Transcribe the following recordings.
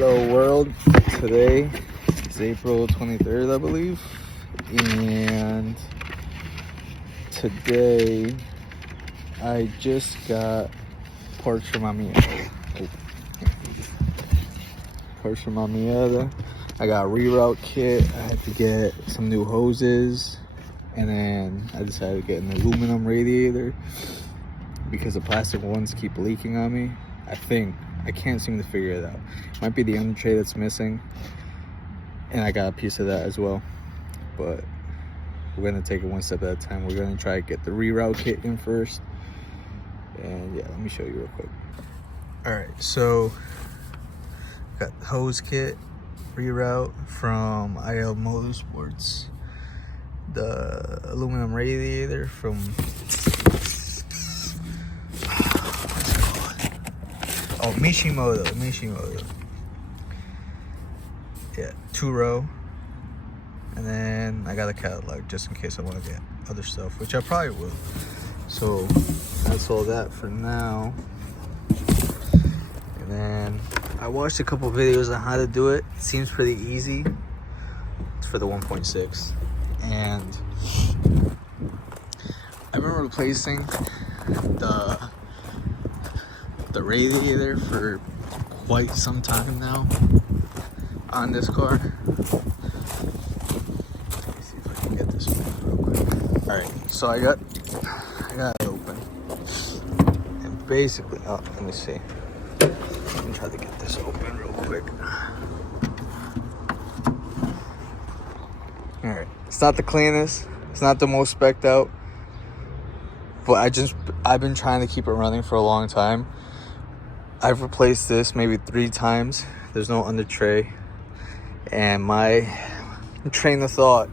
Hello world, today is April 23rd, I believe, and today I just got parts from Na Miata. Parts from Na Miata. I got a reroute kit. I had to get some new hoses, and then I decided to get an aluminum radiator because the plastic ones keep leaking on me. I can't seem to figure it out. Might be the under tray that's missing, and I got a piece of that as well, but we're gonna take it one step at a time. We're gonna try to get the reroute kit in first, and yeah, let me show you real quick. All right, so got the hose kit, reroute from IL Motorsports, the aluminum radiator from Mishimoto. Yeah, 2-row. And then I got a catalog just in case I want to get other stuff, which I probably will. So that's all that for now. And then I watched a couple videos on how to do it. It seems pretty easy. It's for the 1.6. And I've been replacing the radiator for quite some time now on this car. Let me see if I can get this open real quick. All right, so I got it open, and basically, let me see. Let me try to get this open real quick. All right, it's not the cleanest, it's not the most specced out, but I've been trying to keep it running for a long time. I've replaced this maybe 3 times. There's no under tray. And my train of thought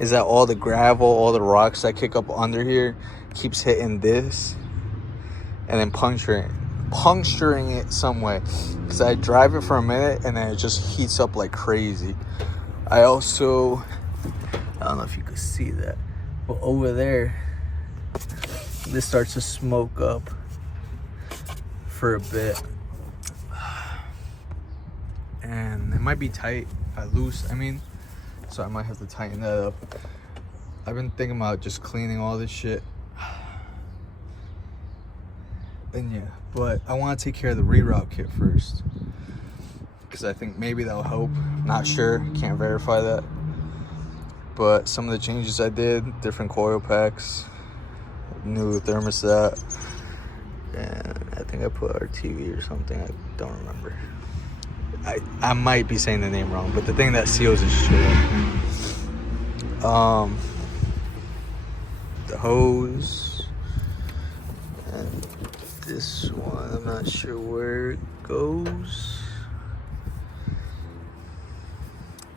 is that all the gravel, all the rocks that kick up under here keeps hitting this and then puncturing it some way. Because I drive it for a minute and then it just heats up like crazy. I don't know if you could see that, but over there, this starts to smoke up for a bit, and it might be tight, loose, so I might have to tighten that up. I've been thinking about just cleaning all this shit, and yeah, but I want to take care of the reroute kit first, because I think maybe that'll help. Not sure, can't verify that, but some of the changes I did, different coil packs, new thermostat, and I think I put our TV or something. I don't remember. I might be saying the name wrong, but the thing that seals is shit. The hose, and this one, I'm not sure where it goes.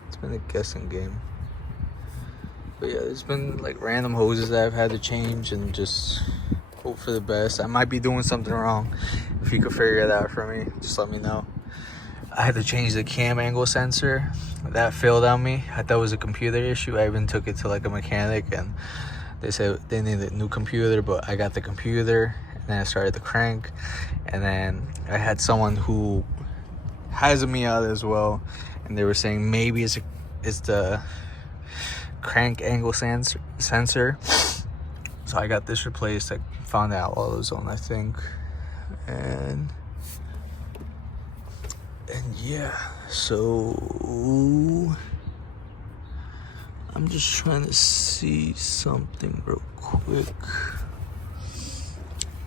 It's been a guessing game. But yeah, there's been like random hoses that I've had to change and just hope for the best. I might be doing something wrong. If you could figure it out for me, just let me know. I had to change the cam angle sensor. That failed on me. I thought it was a computer issue. I even took it to like a mechanic and they said they needed a new computer, but I got the computer and then I started the crank, and then I had someone who has a Miata as well, and they were saying maybe it's the crank angle sensor. So I got this replaced. I found out AutoZone, I think, and yeah, so I'm just trying to see something real quick.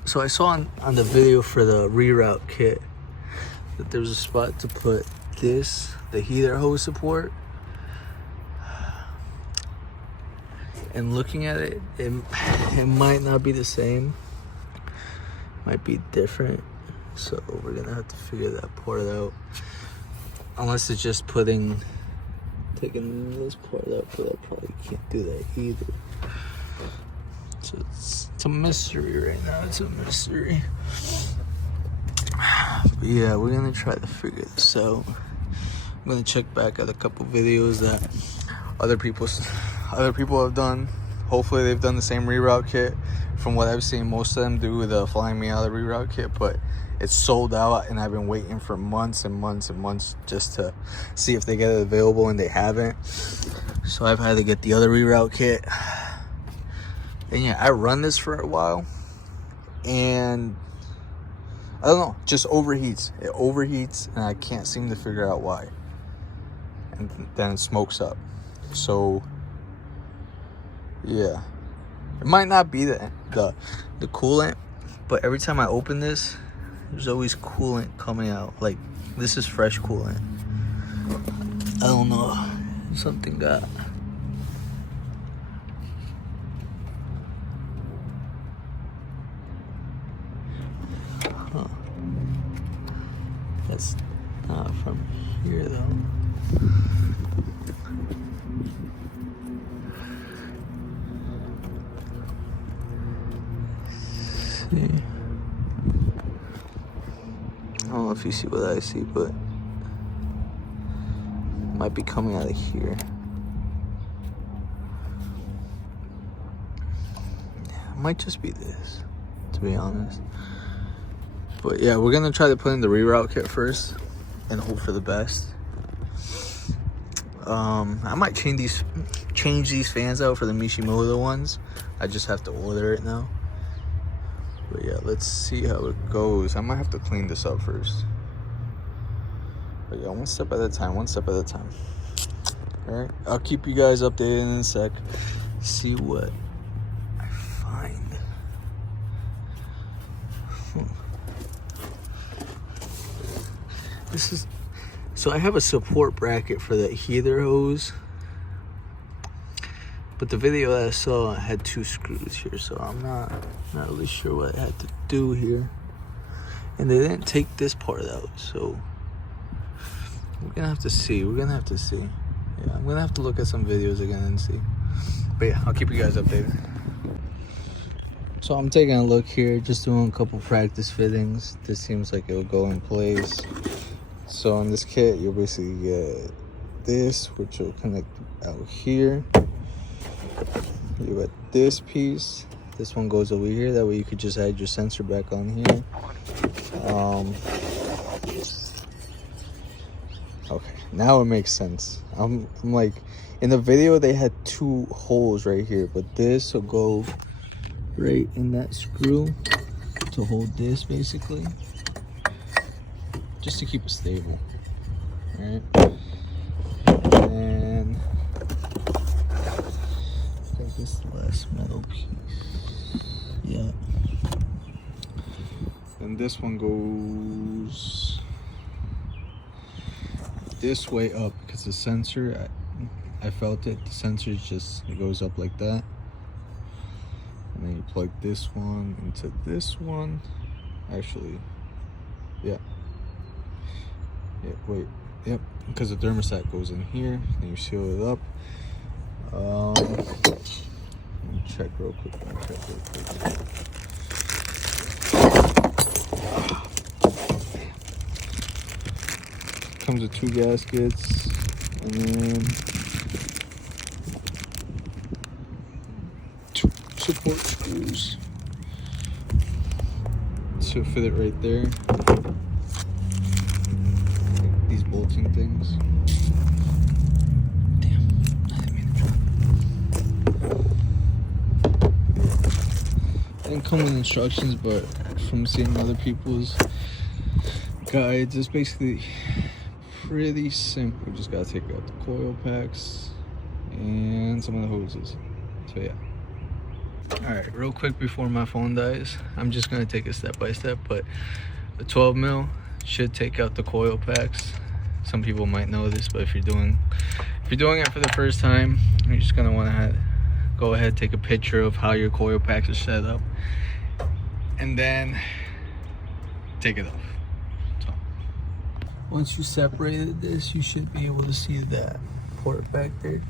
So I saw on the video for the reroute kit that there's a spot to put this, the heater hose support. And looking at it, it might not be the same, might be different. So we're gonna have to figure that part out. Unless it's just taking this part out, but I probably can't do that either. So it's a mystery right now. It's a mystery. But yeah, we're gonna try to figure this out. I'm gonna check back at a couple videos that other people have done. Hopefully they've done the same reroute kit. From what I've seen, most of them do the Flying Miata reroute kit, but It's sold out, and I've been waiting for months and months and months just to see if they get it available, and they haven't. So I've had to get the other reroute kit. And yeah, I run this for a while, and I don't know, just overheats. It overheats, and I can't seem to figure out why. And then it smokes up. So yeah, it might not be the coolant, but every time I open this, there's always coolant coming out. Like, this is fresh coolant. I don't know, something got. Huh. That's not from here though. See. I don't know if you see what I see, but it might be coming out of here. It might just be this, to be honest. But yeah, we're gonna try to put in the reroute kit first and hope for the best. I might change these fans out for the Mishimoto ones. I just have to order it now. But yeah, let's see how it goes. I might have to clean this up first. But yeah, one step at a time, one step at a time. Alright, I'll keep you guys updated in a sec. See what I find. This is, so I have a support bracket for the heater hose, but the video that I saw had 2 screws here, so I'm not really sure what I had to do here. And they didn't take this part out, so we're gonna have to see. Yeah, I'm gonna have to look at some videos again and see. But yeah, I'll keep you guys updated. So I'm taking a look here, just doing a couple practice fittings. This seems like it'll go in place. So on this kit, you'll basically get this, which will connect out here. You got this piece. This one goes over here. That way you could just add your sensor back on here. Okay, now it makes sense. I'm like, in the video they had 2 holes right here, but this will go right in that screw to hold this, basically, just to keep it stable. All right, and I think this is the last metal piece. Yeah, and this one goes this way up because the sensor, I felt it, the sensor just, it goes up like that. And then you plug this one into this one. Actually, yeah, wait, yep, because the thermostat goes in here, and you seal it up. Let me check real quick. Comes with 2 gaskets, and then 2 support screws to fit it right there. These bolting things. Damn, I didn't mean to drop it. Didn't come with instructions, but from seeing other people's guides, it's basically pretty simple. You just gotta take out the coil packs and some of the hoses. So yeah. All right, real quick before my phone dies, I'm just gonna take it step by step, but the 12 mil should take out the coil packs. Some people might know this, but if you're doing it for the first time, you're just gonna want to go ahead, take a picture of how your coil packs are set up, and then take it off. So once you separated this, you should be able to see that port back there,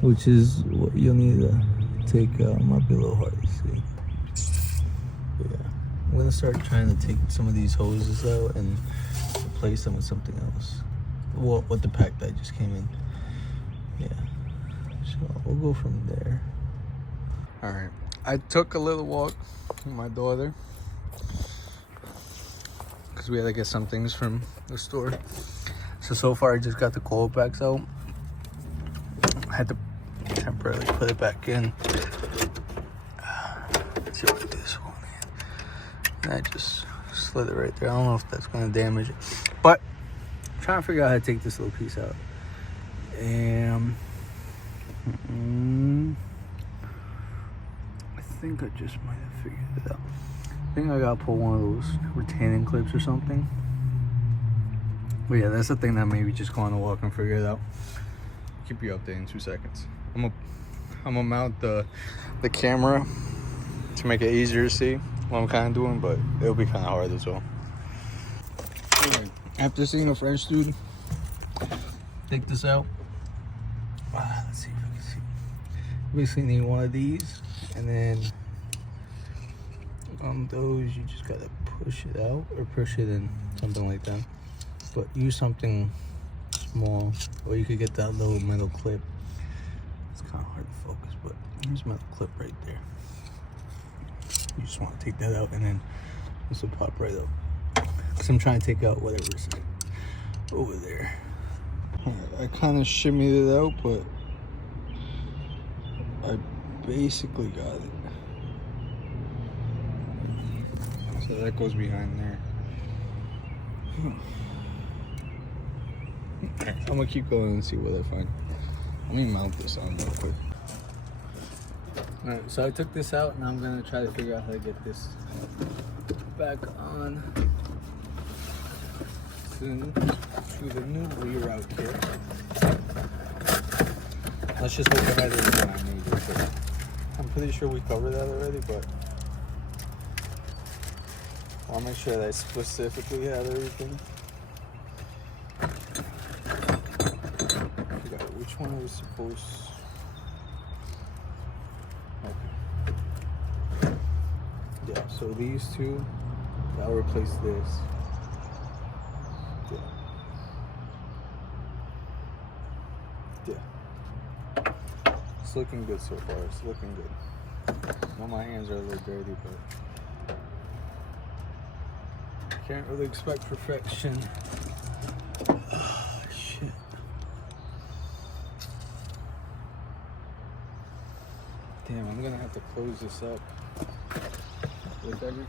which is what you'll need to take out. It might be a little hard to see. But yeah, I'm gonna start trying to take some of these hoses out and replace them with something else. Well, with the pack that just came in. Yeah, so we'll go from there. All right, I took a little walk with my daughter because we had to get some things from the store. So far I just got the cold packs out. I had to temporarily put it back in. Let's see what this one is. And I just slid it right there. I don't know if that's going to damage it, but I'm trying to figure out how to take this little piece out. And I think I just might have figured it out. I think I gotta pull one of those retaining clips or something. But yeah, that's the thing that maybe just go on the walk and figure it out. Keep you updated in 2 seconds. I'm gonna mount the camera to make it easier to see what I'm kind of doing, but it'll be kind of hard as well. Anyway, after seeing a French dude take this out, let's see if I can see. You basically need one of these, and then on those you just gotta push it out or push it in, something like that. But use something small, or you could get that little metal clip. It's kind of hard to focus, but here's a metal clip right there. You just want to take that out, and then this will pop right up. Because I'm trying to take out whatever's over there. I kind of shimmied it out, but I basically got it. So that goes behind there. Alright, I'm gonna keep going and see what I find. Let me mount this on real quick. Alright, so I took this out, and I'm gonna try to figure out how to get this back on to the new reroute kit. Let's just hope I had everything I needed. I'm pretty sure we covered that already, but I'll make sure that I specifically had everything. I forgot which one was supposed. Okay. Yeah, so these two, I'll replace this. Yeah. It's looking good so far. It's looking good. Now my hands are a little dirty, but can't really expect perfection. Oh, shit. Damn, I'm gonna have to close this up with every.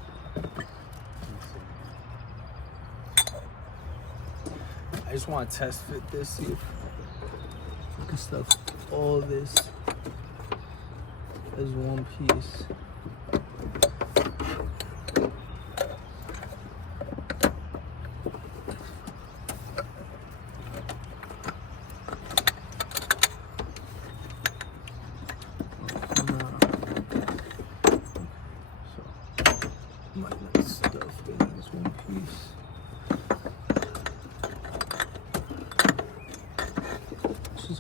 I just want to test fit this, see if I can stuff all this as one piece.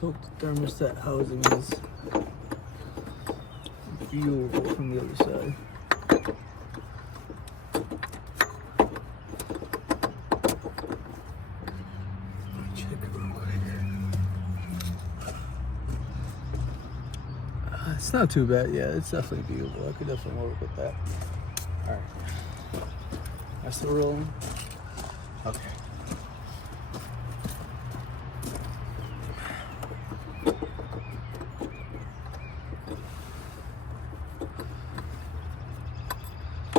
Hope the thermostat housing is viewable from the other side. Check it real quick. It's not too bad. Yeah, it's definitely viewable. I could definitely work with that. All right, that's the rolling. Okay.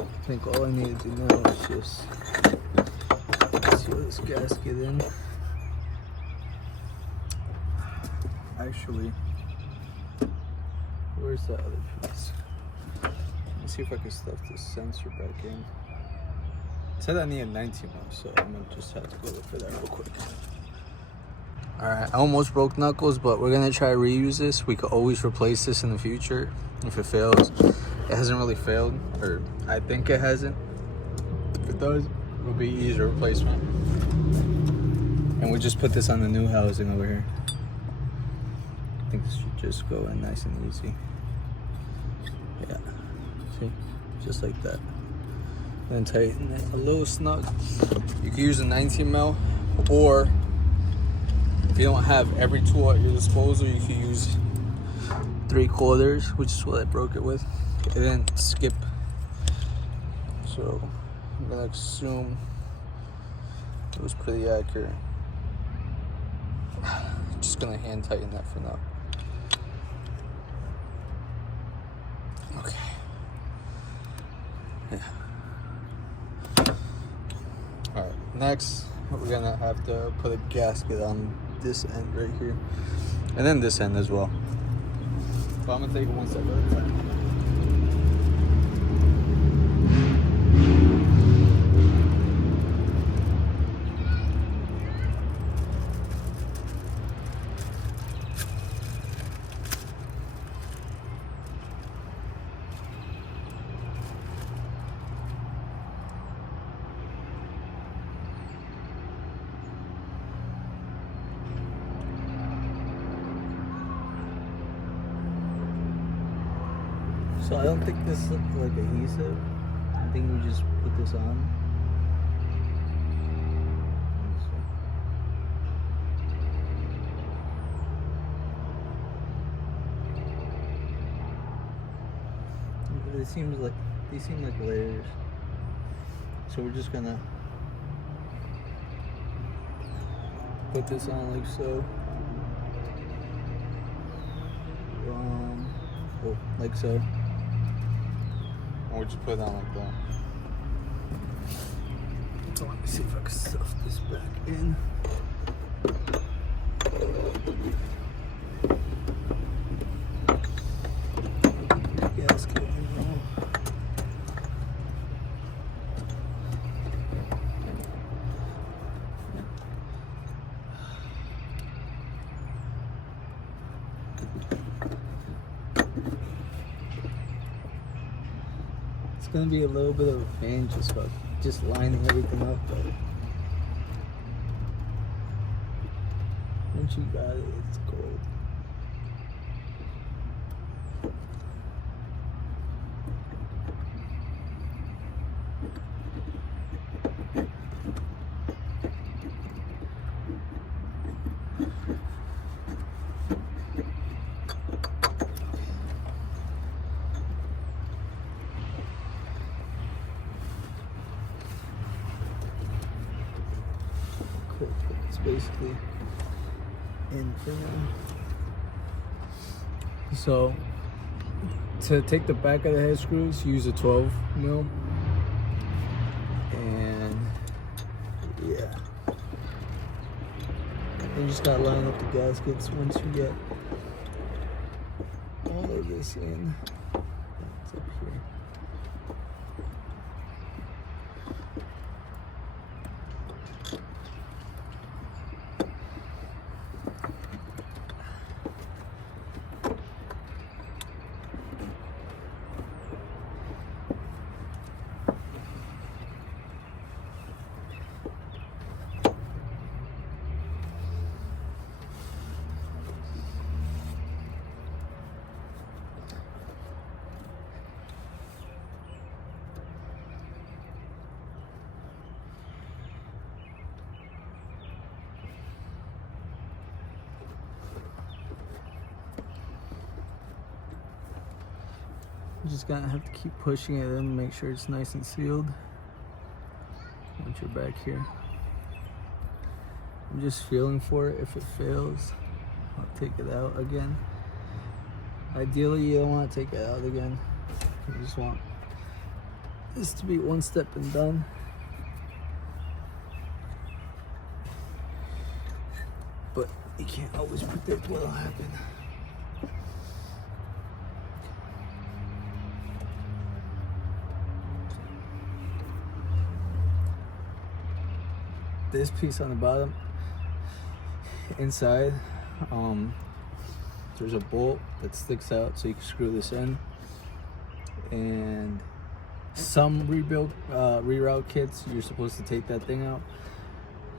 I think all I need to do now is just seal this gasket in. Actually, where's the other piece? Let's see if I can stuff this sensor back in. It said I need 19 mil, so I'm gonna just have to go look for that real quick. Alright, I almost broke knuckles, but we're gonna try to reuse this. We could always replace this in the future if it fails. It hasn't really failed, or I think it hasn't. If it does, it'll be easier replacement. And we just put this on the new housing over here. I think this should just go in nice and easy. Yeah, see, just like that. Then tighten it a little snug. You can use a 19 mil, or if you don't have every tool at your disposal, you can use 3/4, which is what I broke it with. And then skip. So I'm gonna assume It was pretty accurate. Just gonna hand tighten that for now. Okay. Yeah. Alright, next we're gonna have to put a gasket on this end right here. And then this end as well. But I'm gonna take it one step at a time. So I don't think this is like adhesive. I think we just put this on. It seems like these seem like layers. So we're just gonna put this on like so. Well, like so. And we'll just put it on like that. So let me see if I can stuff this back in. Gasket wrong. It's gonna be a little bit of a pain just lining everything up, but once you got it, it's gold. It's basically in for now. So to take the back of the head screws, use a 12 mil, and yeah, you just gotta line up the gaskets. Once you get all of this in, it's up here. You're just gonna have to keep pushing it in, make sure it's nice and sealed. Once you're back here, I'm just feeling for it. If it fails, I'll take it out again. Ideally, you don't want to take it out again. You just want this to be one step and done. But you can't always predict what'll happen. This piece on the bottom, inside, there's a bolt that sticks out, so you can screw this in. And some reroute kits, you're supposed to take that thing out,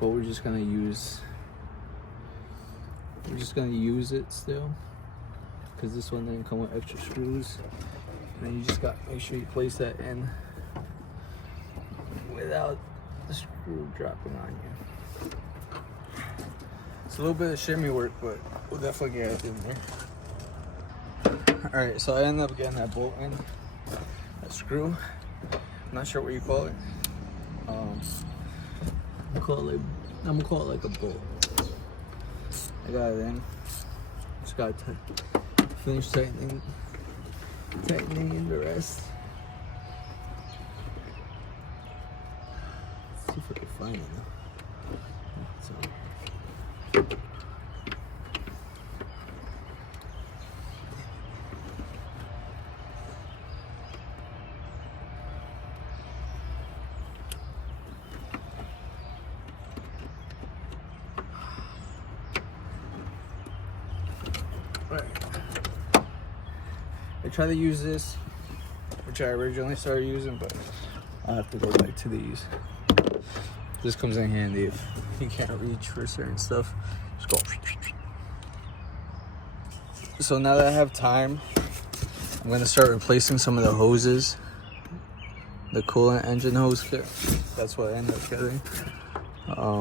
but we're just gonna use it still, because this one didn't come with extra screws. And then you just got to make sure you place that in without the screw dropping on you. It's a little bit of shimmy work, but we'll definitely get it in there. Alright, so I ended up getting that bolt in, that screw. I'm not sure what you call it. gonna call it like a bolt. I got it in. Just gotta finish tightening in the rest. Let's see if I can find it now. So. I try to use this, which I originally started using, but I'll have to go back to these. This comes in handy if you can't reach for certain stuff. Just go. So now that I have time, I'm gonna start replacing some of the hoses. The coolant engine hose kit. That's what I ended up getting.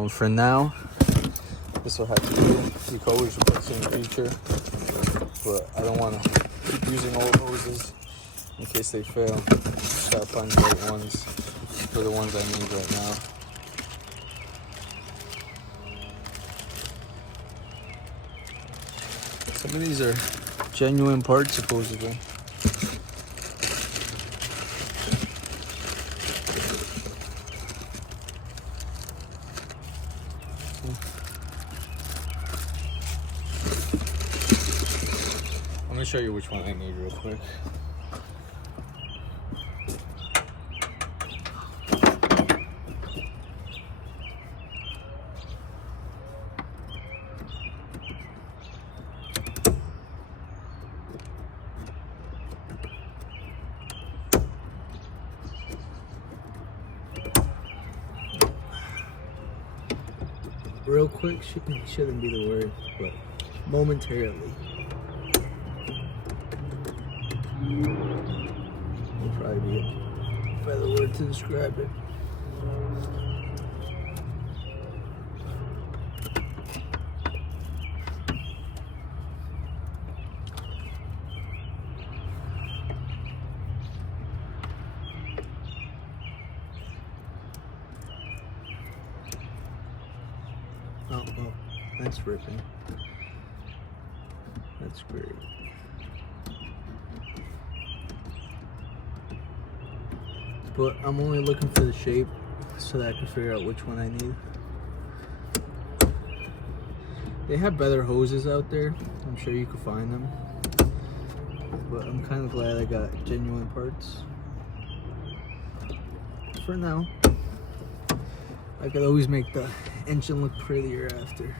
For now, this will have to do. You can always replace it in the future, but I don't want to keep using old hoses in case they fail. Just gotta find the right ones for the ones I need right now. Some of these are genuine parts, supposedly. I'm gonna show you which one I need real quick. Real quick, shouldn't be the word, but momentarily. Will probably be a better word to describe it. Oh, that's ripping. That's great. But I'm only looking for the shape so that I can figure out which one I need. They have better hoses out there. I'm sure you can find them. But I'm kind of glad I got genuine parts. For now. I could always make the engine look prettier after.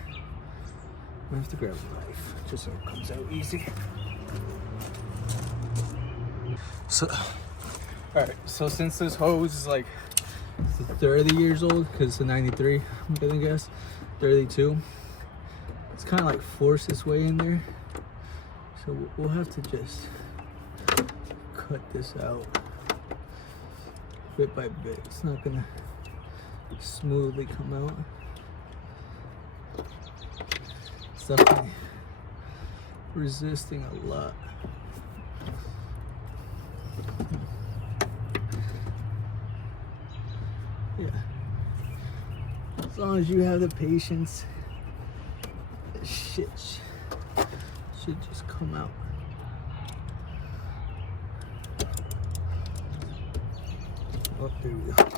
I have to grab a knife just so it comes out easy. So, alright, so since this hose is like 30 years old, because it's a 93, I'm gonna guess, 32, it's kind of like forced its way in there. So we'll have to just cut this out bit by bit. It's not gonna smoothly come out. It's definitely resisting a lot. Yeah. As long as you have the patience, this shit should just come out. Oh, there we go.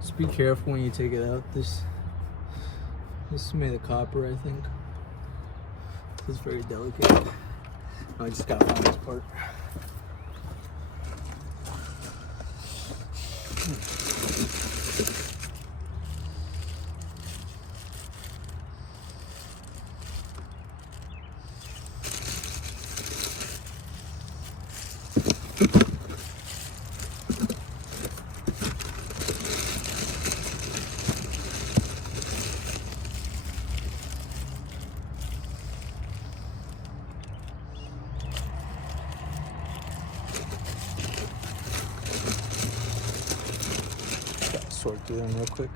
Just be careful when you take it out. This is made of copper, I think. It's very delicate. I just gotta find this part. sort through them real quick.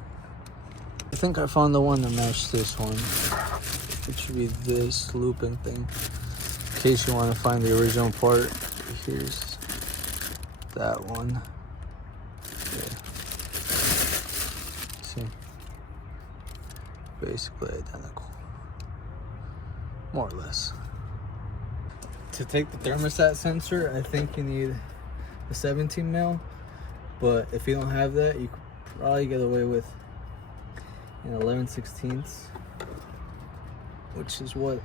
I think I found the one to match this one. It should be this looping thing. In case you want to find the original part, here's that one. Yeah. See? Basically identical. More or less. To take the thermostat sensor, I think you need a 17 mil. But if you don't have that, you could probably get away with an 11/16, which is what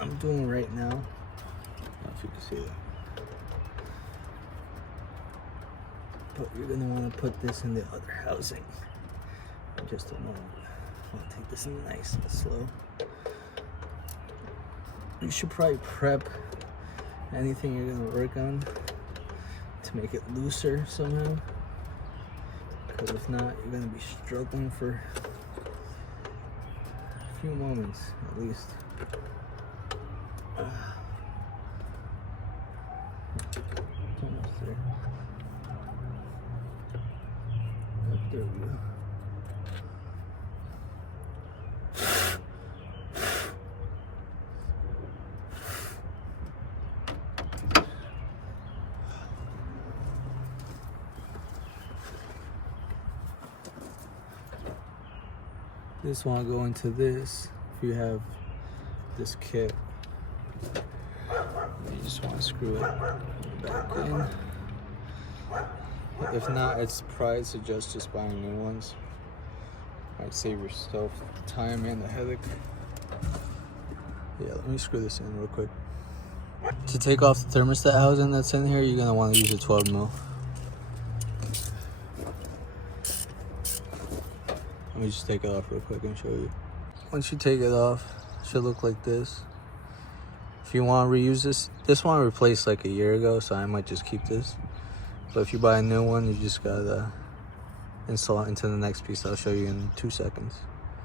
I'm doing right now. I don't know if you can see that. But you're gonna want to put this in the other housing in just a moment. I'll take this in nice and slow. You should probably prep anything you're gonna work on to make it looser somehow. Because if not, you're gonna be struggling for a few moments at least. It's almost there. Yep, there we go. Just want to go into this. If you have this kit, you just want to screw it back in. If not, it's probably suggest just buying new ones. Might save yourself the time and the headache. Yeah, let me screw this in real quick. To take off the thermostat housing that's in here, you're gonna want to use a 12 mil. Let me just take it off real quick and show you. Once you take it off, it should look like this. If you want to reuse this one I replaced like a year ago, so I might just keep this. But if you buy a new one, you just gotta install it into the next piece. I'll show you in 2 seconds.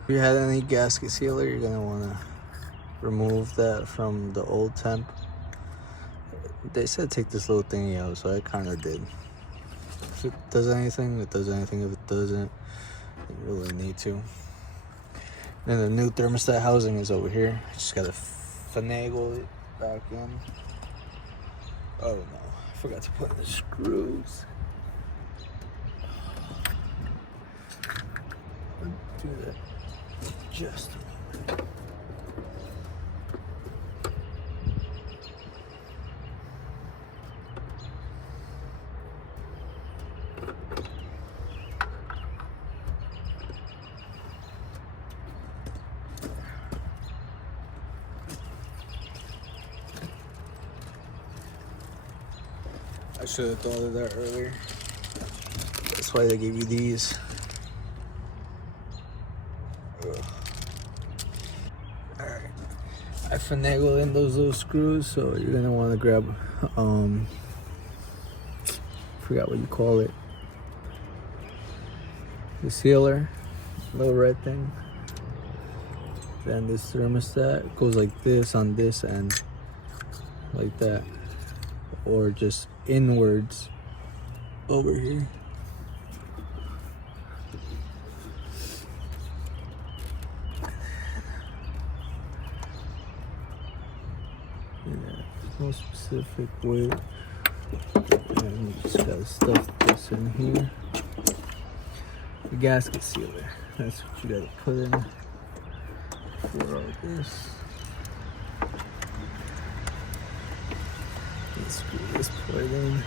If you had any gasket sealer, you're gonna want to remove that from the old temp. They said take this little thingy out, so I kind of did. If it does anything, it does anything. If it doesn't, you really need to. Then the new thermostat housing is over here. Just gotta finagle it back in. Oh no, I forgot to put in the screws. I'll do that just a moment. I should have thought of that earlier. That's why they gave you these. Alright. I finagled in those little screws, so you're gonna want to grab forgot what you call it. The sealer, little red thing. Then this thermostat goes like this on this end. Like that. Or just inwards over here. Yeah, no specific way. And you just gotta stuff this in here. The gasket sealer. That's what you gotta put in for all this. Let's screw this part in.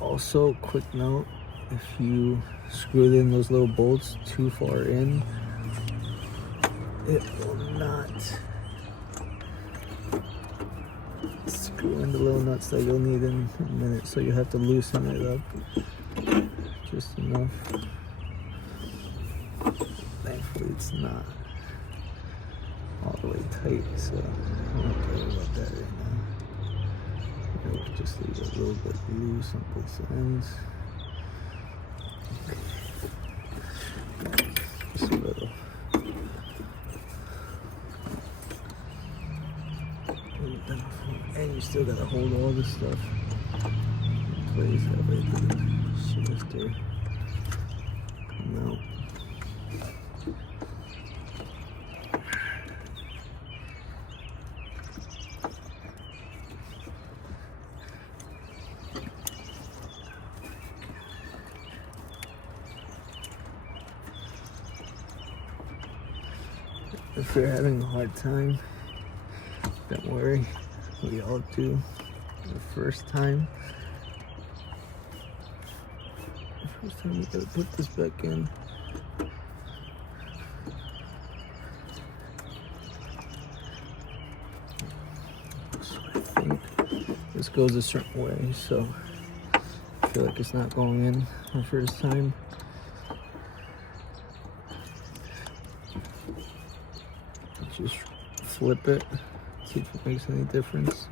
Also, quick note, if you screwed in those little bolts too far in, it will not screw in the little nuts that you'll need in a minute, so you have to loosen it up just enough. Thankfully it's not all the way tight, so I don't have to worry about that right now. I'll just leave it a little bit loose on both ends. Just a little. And you still gotta hold all this stuff in place. That way the shifter come out. If you're having a hard time, don't worry, we all do the first time. The first time we gotta put this back in. So I think this goes a certain way, so I feel like it's not going in the first time. Just flip it, see if it makes any difference.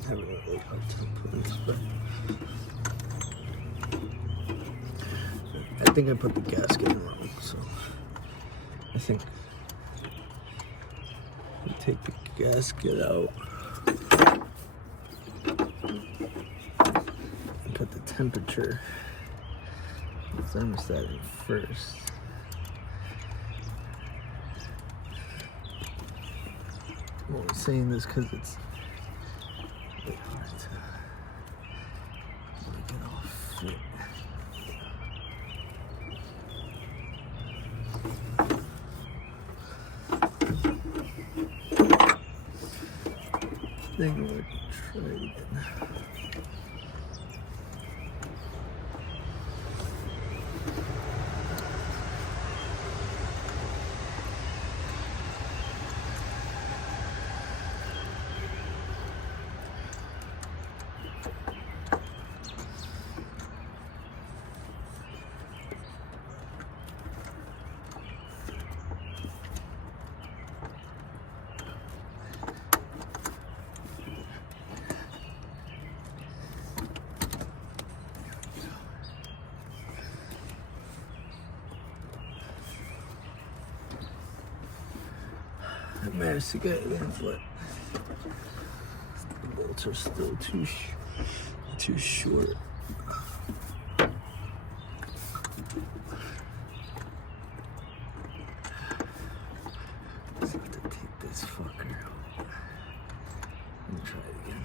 I haven't really helped to put this back. I think I put the gasket in wrong, so I think we take the gasket out and put the temperature thermostat in first. I'm only saying this because it's really hard to make it all fit. I think I'm gonna try it again. I managed to get it in, but the bolts are still too short. Just have to take this fucker out. Let me try it again.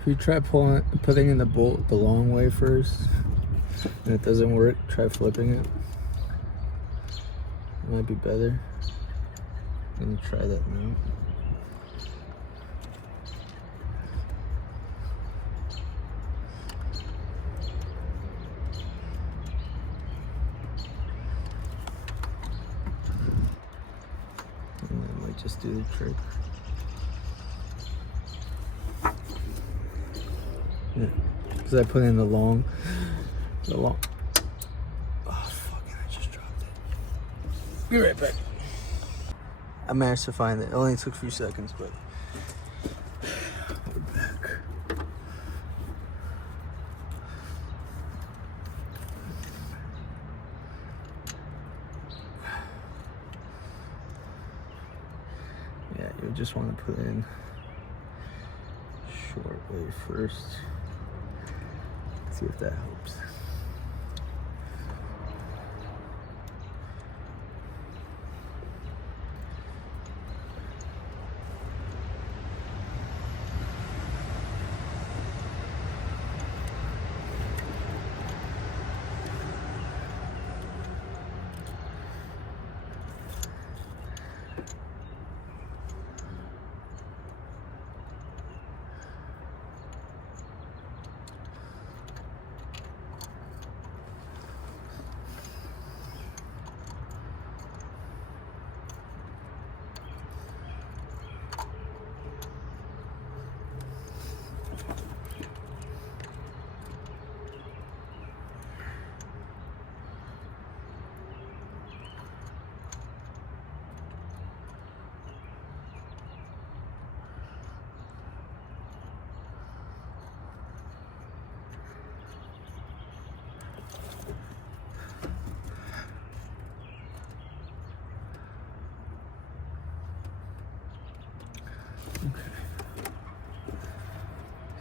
If you try putting in the bolt the long way first, and it doesn't work, try flipping it. It might be better. Let me try that now. And that might just do the trick. Yeah. because I put in the long. Oh, fucking, I just dropped it. Be right back. I managed to find it. It only took a few seconds, but we're back. Yeah, you just want to put in short way first. See if that helps.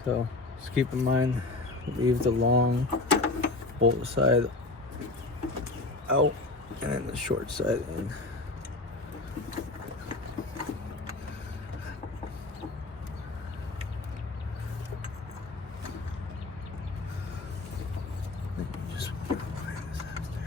So just keep in mind, leave the long bolt side out and then the short side in. Just find this after.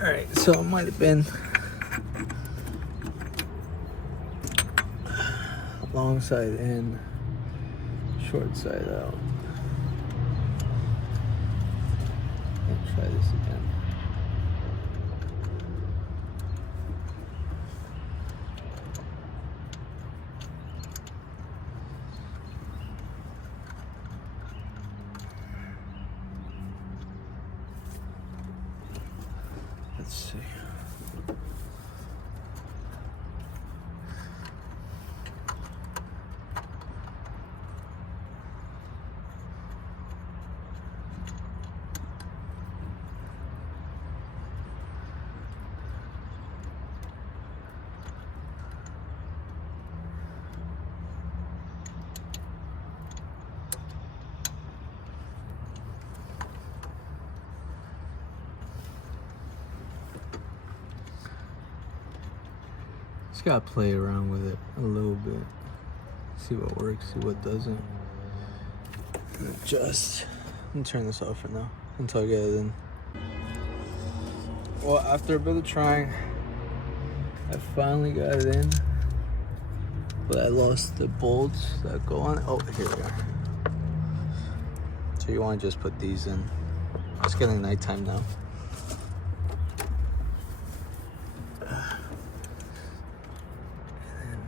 All right, so it might have been long side in, short side out. Let's try this again. Let's see. Just gotta play around with it a little bit. See what works, see what doesn't. And adjust. I'm gonna turn this off for now until I get it in. Well, after a bit of trying, I finally got it in. But I lost the bolts that go on. Oh, here we are. So you want to just put these in. It's getting nighttime now. And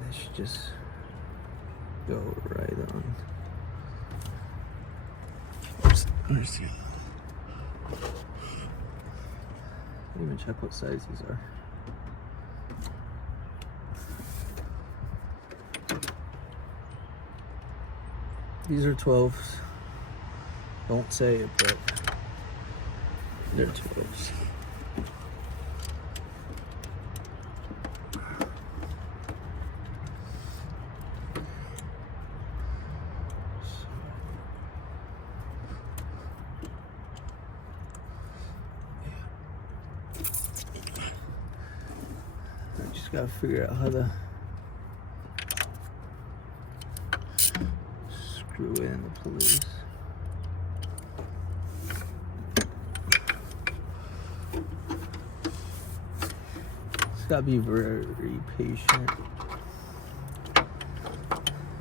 this should just go right on. Oops, let me see. Let me check what size these are. These are 12s. Don't say it, but they're 12s. I just gotta figure out how to screw it into place. Just gotta be very patient.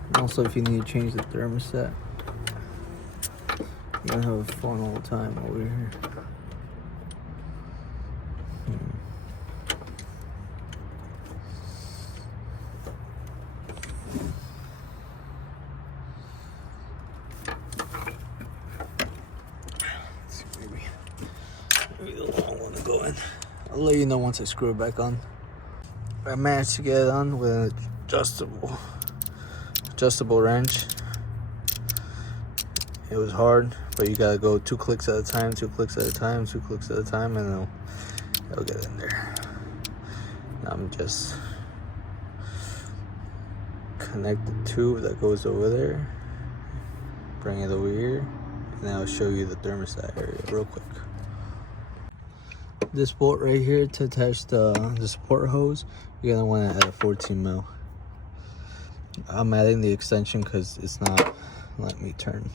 And also, if you need to change the thermostat, you're gonna have fun all the time over here. Maybe the long one to go in. I'll let you know once I screw it back on. I managed to get it on with an adjustable wrench. It was hard, but you gotta go 2 clicks at a time, 2 clicks at a time, 2 clicks at a time, and it'll get in there. Now I'm just connect the tube that goes over there, bring it over here, and then I'll show you the thermostat area real quick. This bolt right here to attach the support hose, you're gonna want to add a 14 mil. I'm adding the extension because it's not letting me turn.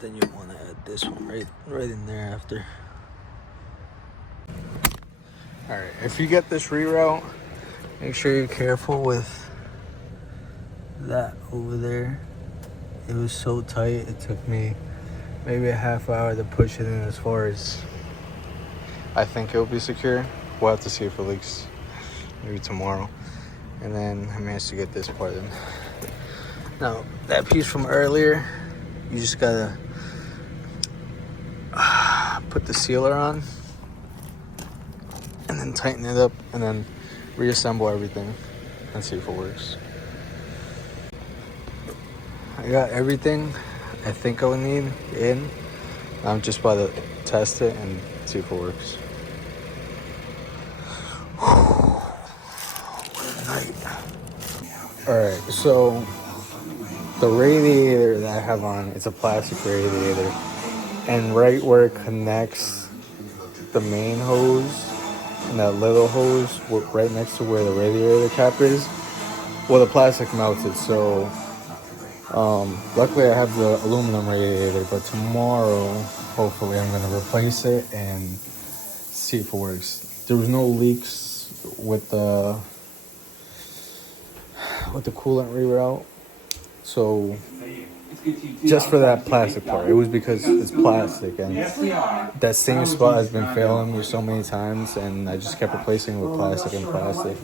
Then you want to add this one right in there after. All right, if you get this reroute, make sure you're careful with that over there. It was so tight, it took me maybe a half hour to push it in as far as I think it'll be secure. We'll have to see if it leaks maybe tomorrow. And then I managed to get this part in. Now, that piece from earlier, you just gotta put the sealer on and then tighten it up and then reassemble everything and see if it works. I got everything I think I would need in. I'm just about to test it and see if it works. What a night. Alright, so the radiator that I have on, it's a plastic radiator. And right where it connects the main hose and that little hose right next to where the radiator cap is, well, the plastic melted. So luckily I have the aluminum radiator, but tomorrow hopefully I'm going to replace it and see if it works. There was no leaks with the coolant reroute, so just for that plastic part, it was because it's plastic, and that same spot has been failing me so many times, and I just kept replacing it with plastic and plastic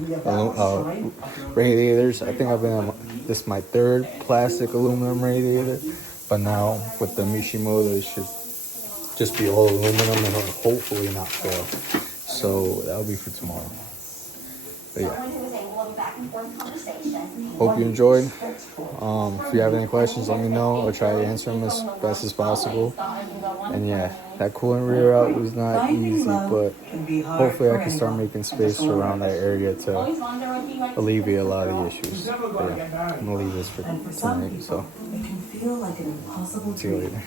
radiators. I think I've been on this is my 3rd plastic aluminum radiator, but now with the Mishimoto, it should just be all aluminum and it'll hopefully not fail. So that'll be for tomorrow. But yeah, hope you enjoyed. If you have any questions, let me know. I'll try to answer them as best as possible. And yeah, that coolant reroute was not easy, but hopefully I can start making space around that area to alleviate a lot of the issues. But yeah, I'm gonna leave this for tonight, so see you later.